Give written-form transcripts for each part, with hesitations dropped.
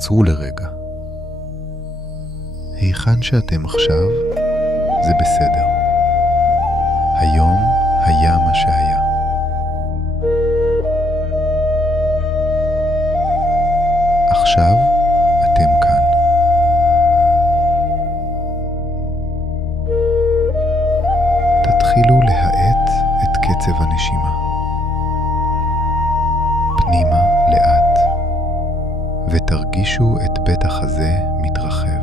תעצרו לרגע. היכן שאתם עכשיו זה בסדר. היום היה מה שהיה. עכשיו אתם כאן. תתחילו להאט את קצב הנשימה. פנימה לאט, ותרגישו את בית החזה מתרחב.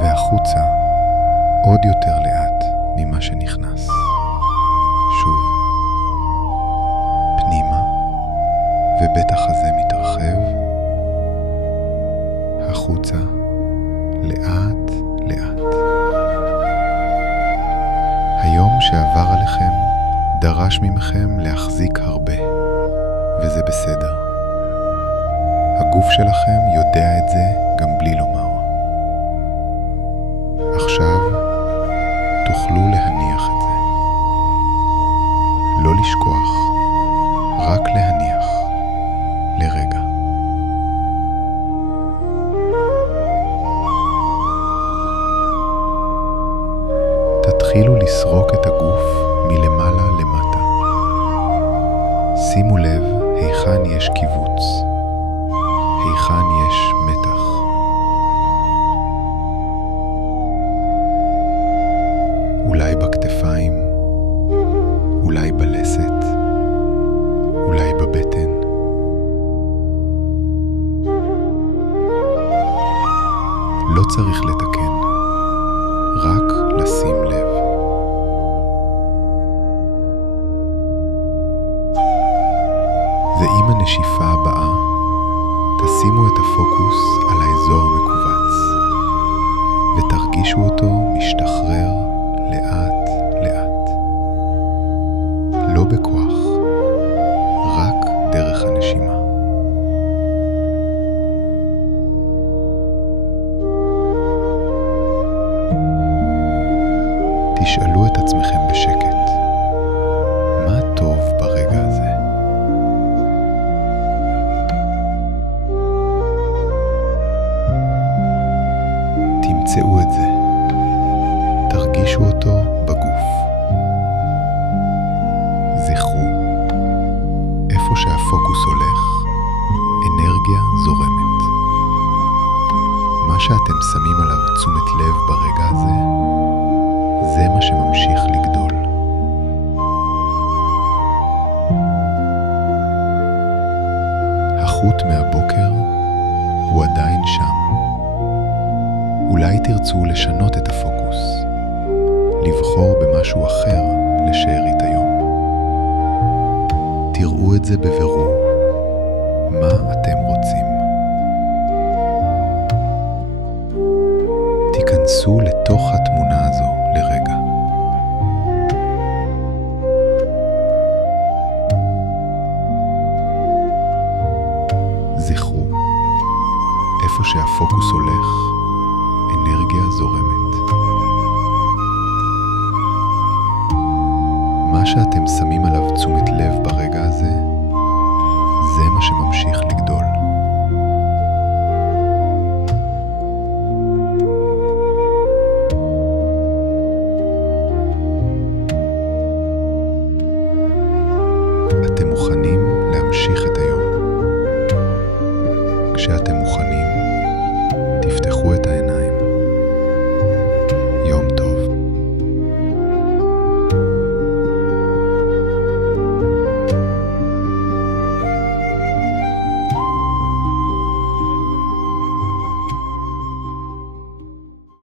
והחוצה עוד יותר לאט ממה שנכנס. שוב. פנימה, ובית החזה מתרחב. החוצה, לאט לאט. היום שעבר עליכם דרש ממכם להחזיק הרבה, וזה בסדר. הגוף שלכם יודע את זה גם בלי לומר. עכשיו תוכלו להניח את זה. לא לשכוח, רק להניח לרגע. תתחילו לסרוק את הגוף מלמעלה למטה. שימו לב היכן יש קיבוץ, היכן יש מתח. אולי בכתפיים, אולי בלסת, אולי בבטן. לא צריך לתקן, רק לשים לב. ועם הנשיפה הבאה, תשימו את הפוקוס על האזור המקובץ, ותרגישו אותו משתחרר לאט לאט. לא בכוח, רק דרך הנשימה. תשאלו את עצמכם בשקט, מה טוב ברגע הזה? תמצאו את זה, תרגישו אותו בגוף. זכרו, איפה שהפוקוס הולך, אנרגיה זורמת. מה שאתם שמים עליו תשומת לב ברגע הזה, זה מה שממשיך לגדול. החוט מהבוקר הוא עדיין שם. אולי תרצו לשנות את הפוקוס, לבחור במשהו אחר לשארית היום. תראו את זה בבירור, מה אתם רוצים. תיכנסו לתוך התמונה הזו לרגע. זכרו, איפה שהפוקוס הולך, אנרגיה זורמת. מה שאתם שמים עליו תשומת לב ברגע הזה, זה מה שממשיך לגדול. אתם מוכנים להמשיך את היום. כשאתם מוכנים, תפתחו את העיניים.